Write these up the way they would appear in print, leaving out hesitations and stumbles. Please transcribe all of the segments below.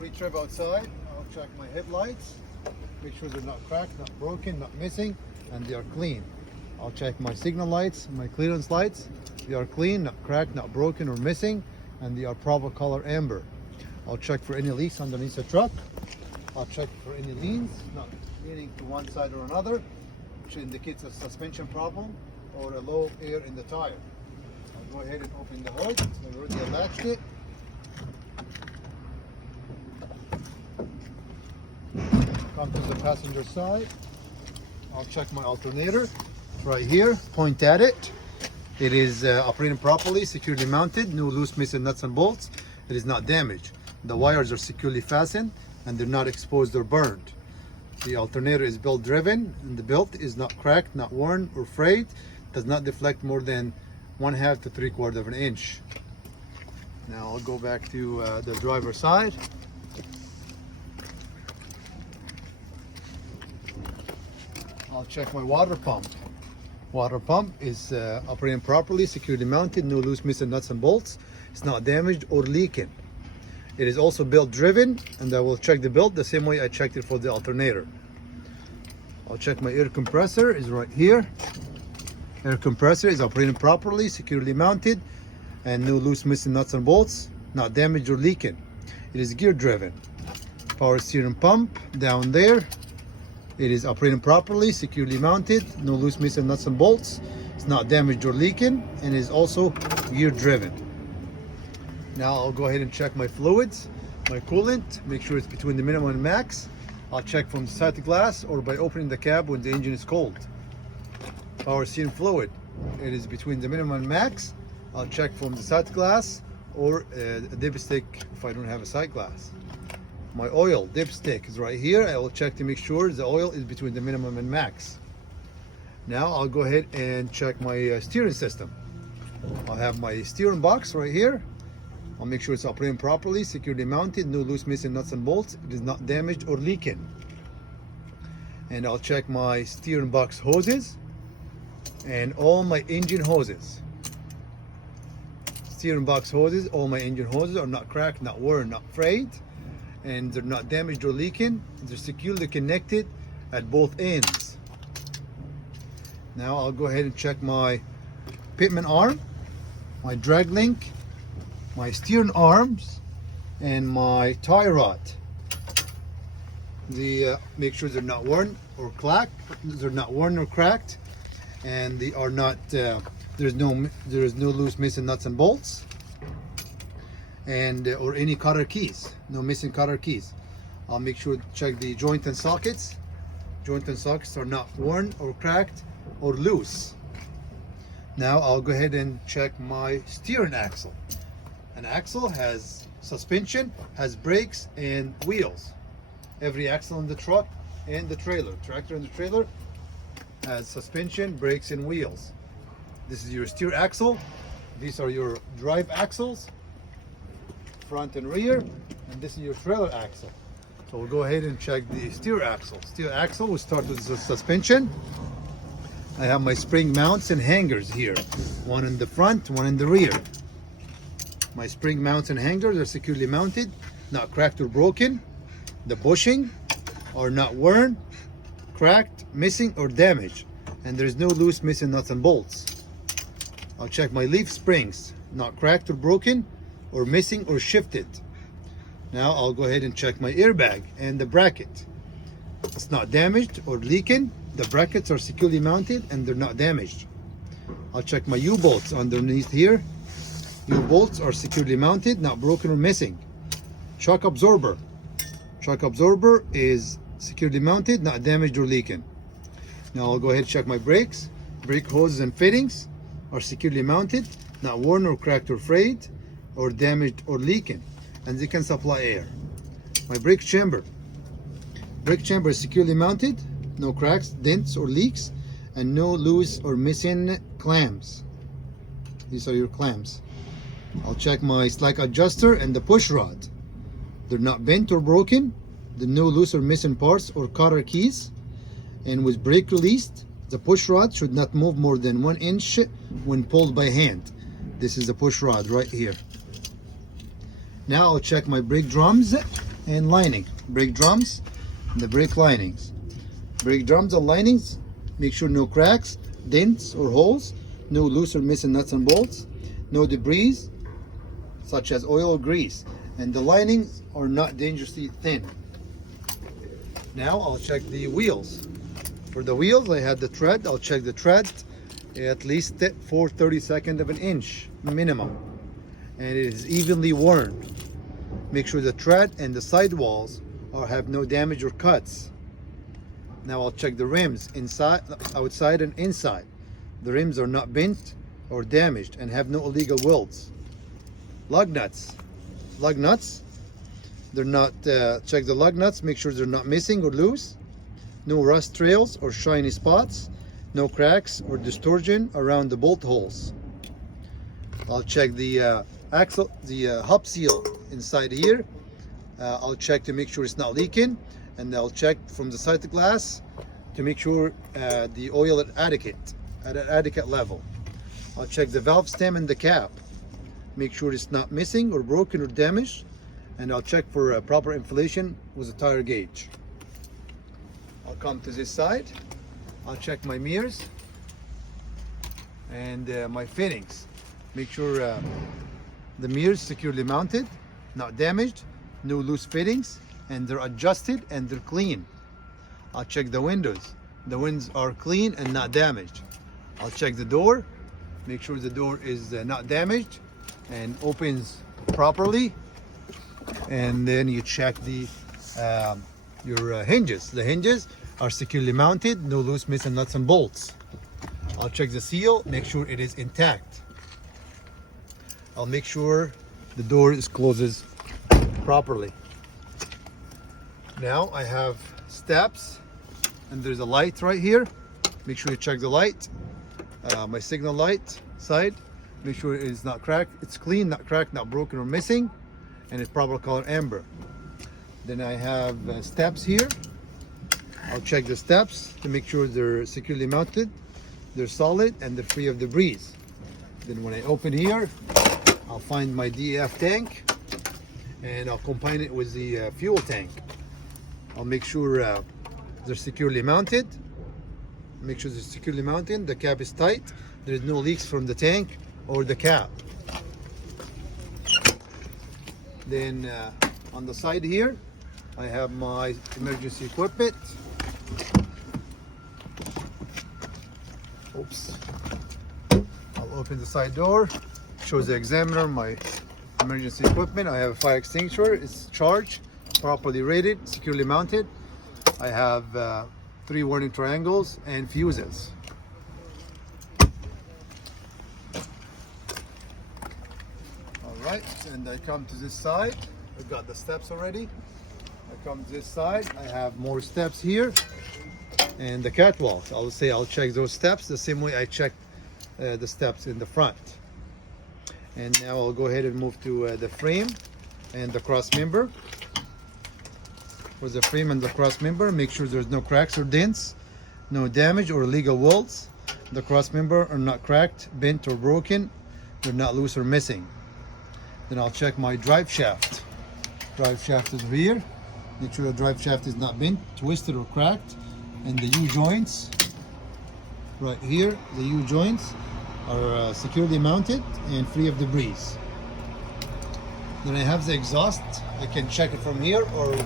PreTrip outside. I'll check my headlights, make sure they're not cracked, not broken, not missing, and they are clean. I'll check my signal lights, my clearance lights. They are clean, not cracked, not broken or missing, and they are proper color amber. I'll check for any leaks underneath the truck. I'll check for any leans, not leaning to one side or another, which indicates a suspension problem or a low air in the tire. I'll go ahead and open the hood. I've already attached it. Come to the passenger side. I'll check my alternator. It's right here. Point at it. It is operating properly, securely mounted, no loose missing nuts and bolts. It is not damaged. The wires are securely fastened and they're not exposed or burned. The alternator is belt driven and the belt is not cracked, not worn or frayed. Does not deflect more than 1/2 to 3/4 of an inch. Now I'll go back to the driver's side. I'll check my water pump. Water pump is operating properly, securely mounted, no loose missing nuts and bolts. It's not damaged or leaking. It is also belt driven, and I will check the belt the same way I checked it for the alternator. I'll check my air compressor, is right here. Air compressor is operating properly, securely mounted, and no loose missing nuts and bolts, not damaged or leaking. It is gear driven. Power steering pump down there. It is operating properly, securely mounted, no loose missing nuts and bolts. It's not damaged or leaking, and is also gear driven. Now I'll go ahead and check my fluids, my coolant, make sure it's between the minimum and max. I'll check from the side glass or by opening the cab when the engine is cold. Power steering fluid, it is between the minimum and max. I'll check from the side glass or a dipstick if I don't have a side glass. My oil dipstick is right here. I will check to make sure the oil is between the minimum and max. Now I'll go ahead and check my steering system. I'll have my steering box right here. I'll make sure it's operating properly, securely mounted, no loose missing nuts and bolts. It is not damaged or leaking. And I'll check my steering box hoses and all my engine hoses. Steering box hoses, all my engine hoses are not cracked, not worn, not frayed, and they're not damaged or leaking. They're securely connected at both ends. Now I'll go ahead and check my pitman arm, my drag link, my steering arms, and my tie rod. Make sure they're not worn or cracked. They're not worn or cracked, and they are not. There is no loose missing nuts and bolts, and or any cotter keys. No missing cotter keys. I'll make sure to check the joint and sockets. Joint and sockets are not worn or cracked or loose. Now I'll go ahead and check my steering axle. An axle has suspension, has brakes and wheels. Every axle in the truck and the trailer, tractor and the trailer, has suspension, brakes and wheels. This is your steer axle. These are your drive axles, front and rear, and this is your trailer axle. So we'll go ahead and check the steer axle. Steer axle, we'll start with the suspension. I have my spring mounts and hangers here. One in the front, one in the rear. My spring mounts and hangers are securely mounted, not cracked or broken. The bushing are not worn, cracked, missing or damaged, and there is no loose missing nuts and bolts. I'll check my leaf springs, not cracked or broken or missing or shifted. Now I'll go ahead and check my airbag and the bracket. It's not damaged or leaking. The brackets are securely mounted and they're not damaged. I'll check my U-bolts underneath here. U-bolts are securely mounted, not broken or missing. Shock absorber. Shock absorber is securely mounted, not damaged or leaking. Now I'll go ahead and check my brakes. Brake hoses and fittings are securely mounted, not worn or cracked or frayed or damaged or leaking, and they can supply air. My brake chamber. Brake chamber is securely mounted, no cracks, dents or leaks, and no loose or missing clamps. These are your clamps. I'll check my slack adjuster and the push rod. They're not bent or broken. There are no loose or missing parts or cotter keys. And with brake released, the push rod should not move more than 1 inch when pulled by hand. This is the push rod right here. Now I'll check my brake drums and lining. Brake drums and the brake linings. Brake drums and linings, make sure no cracks, dents or holes, no loose or missing nuts and bolts, no debris such as oil or grease, and the linings are not dangerously thin. Now I'll check the wheels. For the wheels, I had the tread. I'll check the tread at least for 32nd of an inch minimum, and it is evenly worn. Make sure the tread and the sidewalls have no damage or cuts. Now I'll check the rims inside, outside and inside. The rims are not bent or damaged and have no illegal welds. Lug nuts. They're not, check the lug nuts, make sure they're not missing or loose. No rust trails or shiny spots. No cracks or distortion around the bolt holes. I'll check the axle, the hub seal inside here. I'll check to make sure it's not leaking, and I'll check from the side of the glass to make sure the oil is at an adequate level. I'll check the valve stem and the cap. Make sure it's not missing or broken or damaged, and I'll check for proper inflation with a tire gauge. I'll come to this side. I'll check my mirrors and my fittings. Make sure the mirrors securely mounted, not damaged, no loose fittings, and they're adjusted and they're clean. I'll check the windows. The windows are clean and not damaged. I'll check the door. Make sure the door is not damaged and opens properly. And then you check the your hinges. The hinges are securely mounted, no loose missing nuts and bolts. I'll check the seal, make sure it is intact. I'll make sure the door closes properly. Now I have steps, and there's a light right here. Make sure you check the light. My signal light side, make sure it is not cracked. It's clean, not cracked, not broken or missing, and it's proper color amber. Then I have steps here. I'll check the steps to make sure they're securely mounted, they're solid, and they're free of debris. Then when I open here, I'll find my DEF tank, and I'll combine it with the fuel tank. I'll make sure they're securely mounted. Make sure they're securely mounted. The cap is tight. There's no leaks from the tank or the cap. Then on the side here, I have my emergency equipment. Oops. I'll open the side door. Shows the examiner my emergency equipment. I have a fire extinguisher. It's charged, properly rated, securely mounted. I have 3 warning triangles and fuses. Alright, and I come to this side. I've got the steps already. I come to this side. I have more steps here. And the catwalk. I'll check those steps the same way I checked the steps in the front. And now I'll go ahead and move to the frame and the cross member. For the frame and the cross member, make sure there's no cracks or dents, no damage or illegal welds. The cross member are not cracked, bent or broken. They're not loose or missing. Then I'll check my drive shaft. Drive shaft is here. Make sure the drive shaft is not bent, twisted or cracked. And the U-joints, right here, the U-joints are securely mounted and free of debris. Then I have the exhaust. I can check it from here or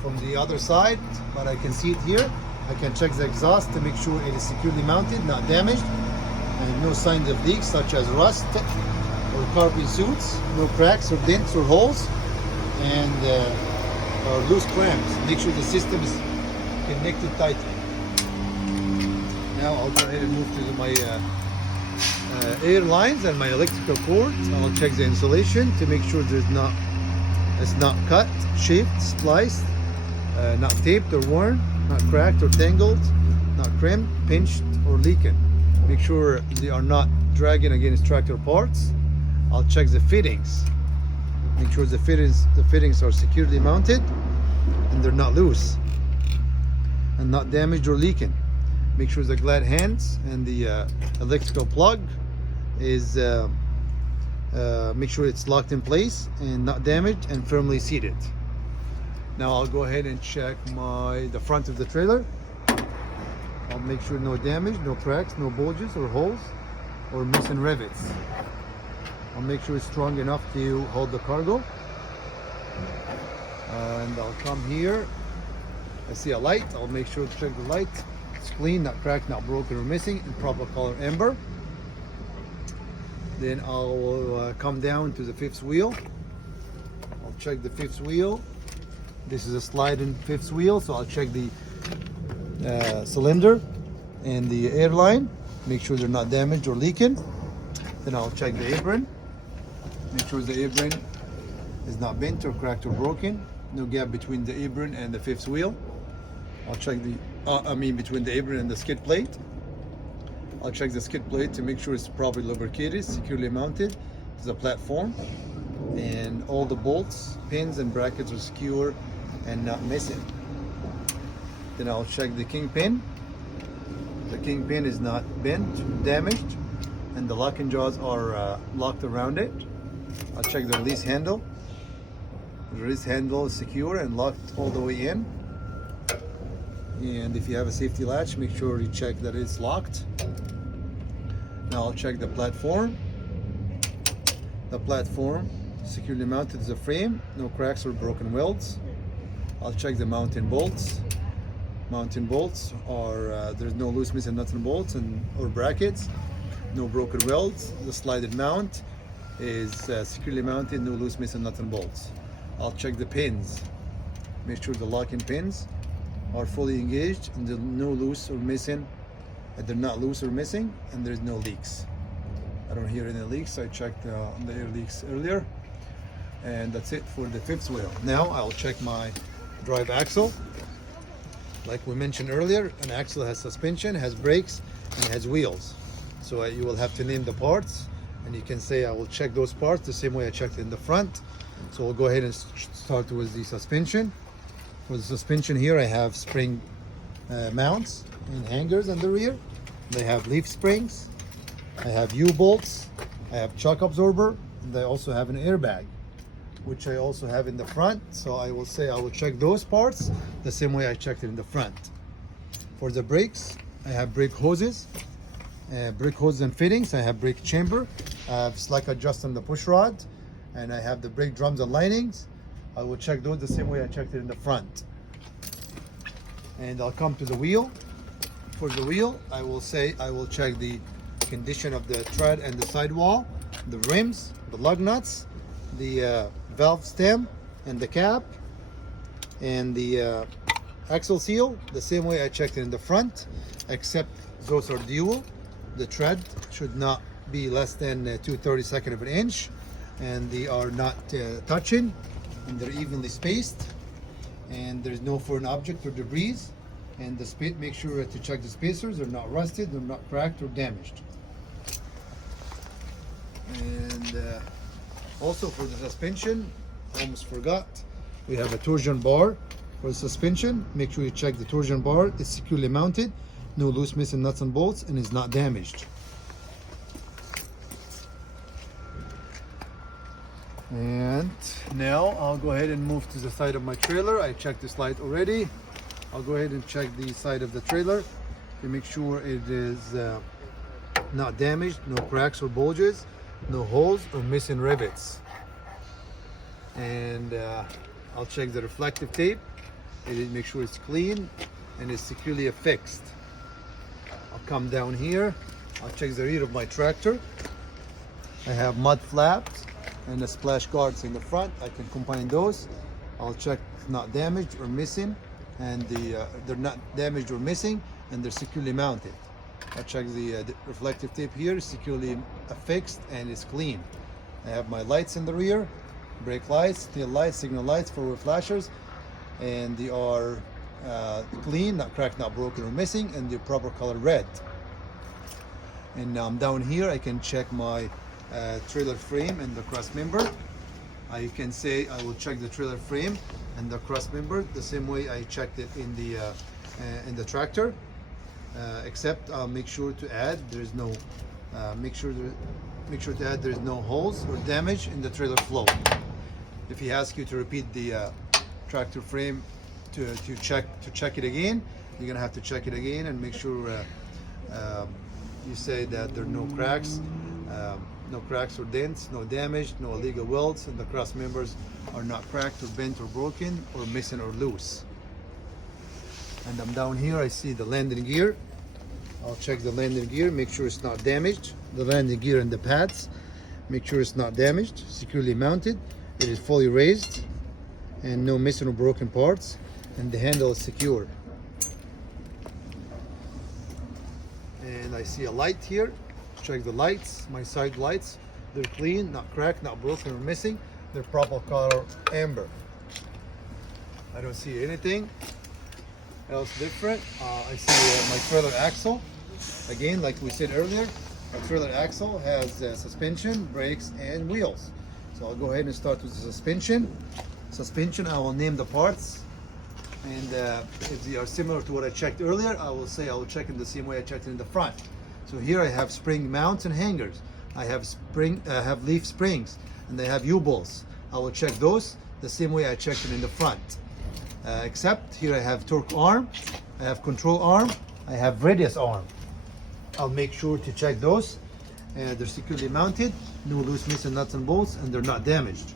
from the other side, but I can see it here. I can check the exhaust to make sure it is securely mounted, not damaged, and no signs of leaks such as rust or carbon suits, no cracks or dents or holes, and or loose clamps. Make sure the system is connected tightly. Now I'll go ahead and move to my air lines and my electrical cord. I'll check the insulation to make sure it's not cut, shaped, spliced, not taped or worn, not cracked or tangled, not crimped, pinched or leaking. Make sure they are not dragging against tractor parts. I'll check the fittings. Make sure the fittings are securely mounted and they're not loose and not damaged or leaking. Make sure the glad hands and the electrical plug is make sure it's locked in place and not damaged and firmly seated. Now I'll go ahead and check the front of the trailer. I'll make sure no damage, no cracks, no bulges or holes or missing rivets. I'll make sure it's strong enough to hold the cargo. And I'll come here. I see a light. I'll make sure to check the light. It's clean, not cracked, not broken or missing, in proper color amber. Then I'll come down to the fifth wheel. I'll check the fifth wheel. This is a sliding fifth wheel, so I'll check the cylinder and the air line. Make sure they're not damaged or leaking. Then I'll check the apron. Make sure the apron is not bent or cracked or broken. No gap between the apron and the fifth wheel. I'll check between the apron and the skid plate. I'll check the skid plate to make sure it's properly lubricated, securely mounted to the platform, and all the bolts, pins, and brackets are secure and not missing. Then I'll check the kingpin. The kingpin is not bent, damaged, and the locking jaws are locked around it. I'll check the release handle. The release handle is secure and locked all the way in. And if you have a safety latch, make sure you check that it's locked. Now I'll check the platform. The platform securely mounted to the frame, no cracks or broken welds. I'll check the mounting bolts. Mounting bolts are there's no loose missing nuts and bolts or brackets, no broken welds. The slided mount is securely mounted, no loose missing nuts and bolts. I'll check the pins. Make sure the locking pins are fully engaged and there's no loose or missing. They're not loose or missing, and there's no leaks. I don't hear any leaks. I checked the air leaks earlier, and that's it for the fifth wheel. Now I'll check my drive axle. Like we mentioned earlier, an axle has suspension, has brakes, and has wheels. So you will have to name the parts, and you can say I will check those parts the same way I checked in the front. So we'll go ahead and start with the suspension. For the suspension here, I have spring mounts and hangers on the rear. They have leaf springs. I have U-bolts. I have shock absorber, and I also have an airbag, which I also have in the front. So I will say I will check those parts the same way I checked it in the front. For the brakes, I have brake hoses, and fittings. I have brake chamber. I have slack adjust on the push rod, and I have the brake drums and linings. I will check those the same way I checked it in the front. And I'll come to the wheel. For the wheel, I will say I will check the condition of the tread and the sidewall, the rims, the lug nuts, the valve stem and the cap, and the axle seal the same way I checked it in the front, except those are dual. The tread should not be less than 2/32 of an inch, and they are not touching, and they're evenly spaced, and there's no foreign object or debris. And the make sure to check the spacers. They're not rusted, they're not cracked or damaged. And also for the suspension, I almost forgot, we have a torsion bar for the suspension. Make sure you check the torsion bar is securely mounted, no loose missing nuts and bolts, and is not damaged. And now I'll go ahead and move to the side of my trailer. I checked this light already. I'll go ahead and check the side of the trailer to make sure it is not damaged, no cracks or bulges, no holes or missing rivets. And I'll check the reflective tape. Make sure it's clean and is securely affixed. I'll come down here. I'll check the rear of my tractor. I have mud flaps and the splash guards in the front. I can combine those. I'll check not damaged or missing, and they're not damaged or missing, and they're securely mounted. I check the reflective tape here is securely affixed and it's clean. I have my lights in the rear, brake lights, tail lights, signal lights, forward flashers, and they are clean, not cracked, not broken or missing, and they're proper color red. And down here I can check my trailer frame and the cross member. I can say I will check the trailer frame and the cross member the same way I checked it in the tractor, except I'll make sure to add there's no make sure to add there's no holes or damage in the trailer floor. If he asks you to repeat the tractor frame to check it again. You're gonna have to check it again and make sure you say that there are no cracks. No cracks or dents, no damage, no illegal welds, and the cross members are not cracked or bent or broken or missing or loose. And I'm down here, I see the landing gear. I'll check the landing gear, make sure it's not damaged. The landing gear and the pads, make sure it's not damaged, securely mounted. It is fully raised and no missing or broken parts, and the handle is secure. And I see a light here. Check the lights, my side lights. They're clean, not cracked, not broken or missing. They're proper color amber. I don't see anything else different. I see my trailer axle. Again, like we said earlier, my trailer axle has suspension, brakes, and wheels. So I'll go ahead and start with the suspension. Suspension, I will name the parts. And if they are similar to what I checked earlier, I will say I will check in the same way I checked it in the front. So here I have spring mounts and hangers. I have leaf springs, and they have U-bolts. I will check those the same way I checked it in the front. Except here I have torque arm, I have control arm, I have radius arm. I'll make sure to check those. They're securely mounted, no loose missing nuts and bolts, and they're not damaged.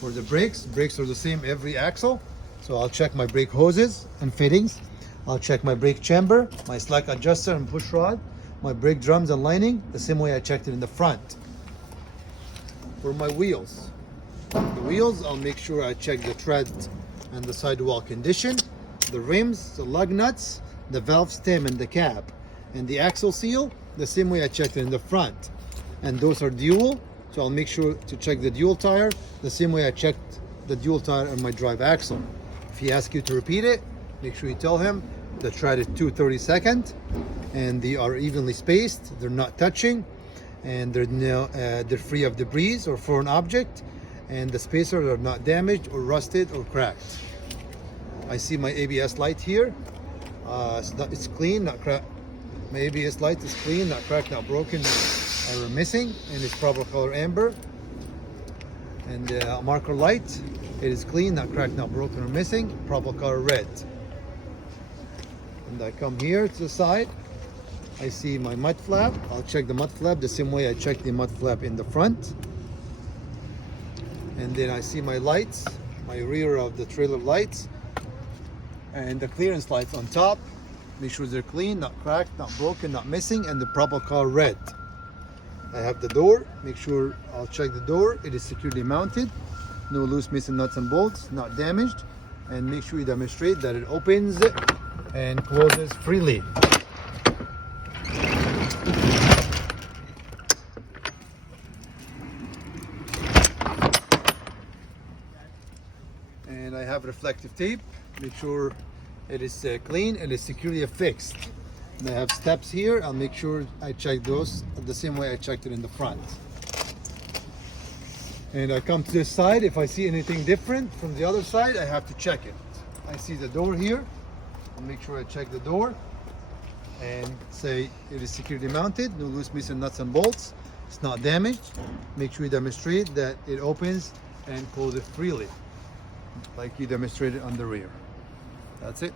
For the brakes are the same every axle. So I'll check my brake hoses and fittings. I'll check my brake chamber, my slack adjuster and push rod, my brake drums and lining, the same way I checked it in the front. For my wheels, I'll make sure I check the tread and the sidewall condition, the rims, the lug nuts, the valve stem and the cap, and the axle seal, the same way I checked it in the front. And those are dual, so I'll make sure to check the dual tire the same way I checked the dual tire on my drive axle. If he asks you to repeat it, make sure you tell him the tread is 2/32, and they are evenly spaced, they're not touching, and they're free of debris or foreign object, and the spacers are not damaged or rusted or cracked. I see my ABS light here. It's clean, not cracked. My ABS light is clean, not cracked, not broken or missing, and it's proper color amber. And marker light, it is clean, not cracked, not broken or missing, proper color red. And I come here to the side, I see my mud flap. I'll check the mud flap the same way I checked the mud flap in the front. And then I see my lights, my rear of the trailer lights, and the clearance lights on top. Make sure they're clean, not cracked, not broken, not missing, and the proper color red. I have the door. Make sure I'll check the door. It is securely mounted, no loose missing nuts and bolts, not damaged, and make sure you demonstrate that it opens and closes freely. And I have reflective tape. Make sure it is clean, it is securely affixed. And I have steps here. I'll make sure I check those the same way I checked it in the front. And I come to this side. If I see anything different from the other side, I have to check it. I see the door here. I'll make sure I check the door and say it is securely mounted, no loose missing nuts and bolts, it's not damaged. Make sure you demonstrate that it opens and closes freely, like you demonstrated on the rear. That's it.